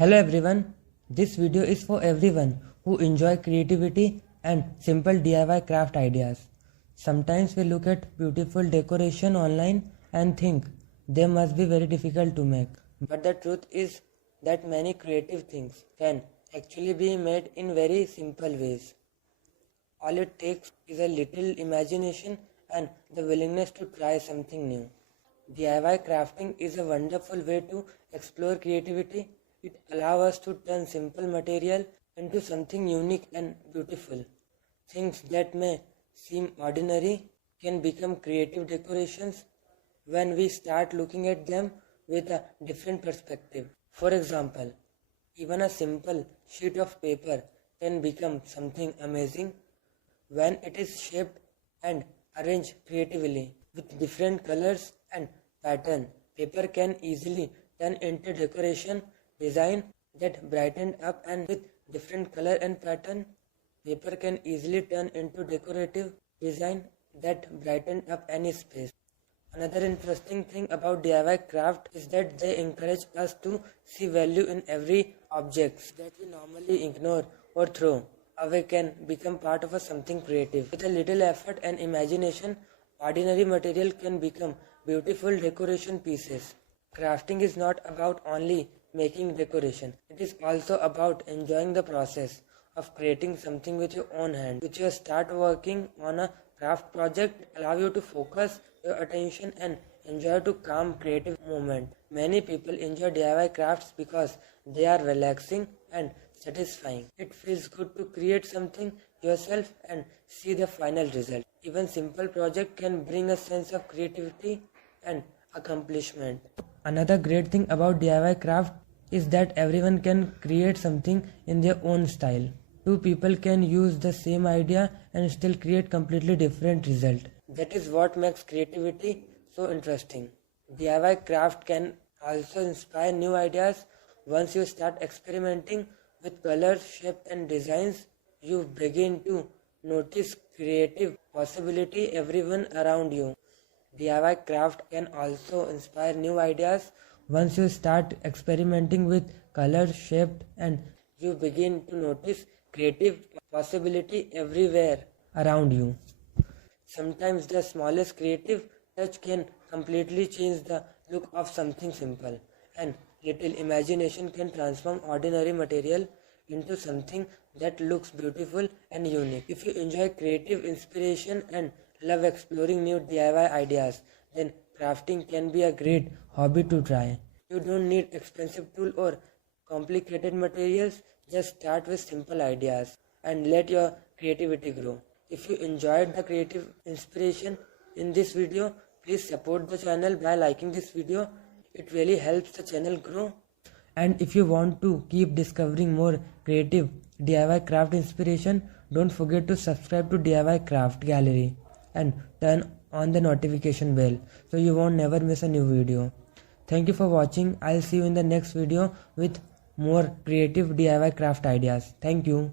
Hello everyone, this video is for everyone who enjoy creativity and simple DIY craft ideas. Sometimes we look at beautiful decoration online and think they must be very difficult to make. But the truth is that many creative things can actually be made in very simple ways. All it takes is a little imagination and the willingness to try something new. DIY crafting is a wonderful way to explore creativity. It allows us to turn simple material into something unique and beautiful. Things that may seem ordinary can become creative decorations when we start looking at them with a different perspective. For example, even a simple sheet of paper can become something amazing when it is shaped and arranged creatively with different colors and pattern. Paper can easily turn into decoration design that brighten up, and with different color and pattern, paper can easily turn into decorative design that brighten up any space. Another interesting thing about DIY craft is that they encourage us to see value in every object that we normally ignore or throw away can become part of something creative. With a little effort and imagination, ordinary material can become beautiful decoration pieces. Crafting is not about only making decoration. It is also about enjoying the process of creating something with your own hand. With your start working on a craft project, allow you to focus your attention and enjoy to calm creative moment. Many people enjoy DIY crafts because they are relaxing and satisfying. It feels good to create something yourself and see the final result. Even simple project can bring a sense of creativity and accomplishment. Another great thing about DIY craft is that everyone can create something in their own style. Two people can use the same idea and still create completely different result. That is what makes creativity so interesting. DIY craft can also inspire new ideas. Once you start experimenting with colors, shape and designs, you begin to notice creative possibility everyone around you. DIY craft can also inspire new ideas. Once you start experimenting with colors, shape and you begin to notice creative possibility everywhere around you. Sometimes the smallest creative touch can completely change the look of something simple, and little imagination can transform ordinary material into something that looks beautiful and unique. If you enjoy creative inspiration and love exploring new DIY ideas, then crafting can be a great hobby to try. You don't need expensive tools or complicated materials. Just start with simple ideas and let your creativity grow. If you enjoyed the creative inspiration in this video, please support the channel by liking this video. It really helps the channel grow. And if you want to keep discovering more creative DIY craft inspiration, don't forget to subscribe to DIY Craft Gallery and turn on the notification bell so you won't never miss a new video. Thank you for watching. I'll see you in the next video with more creative DIY craft ideas. Thank you.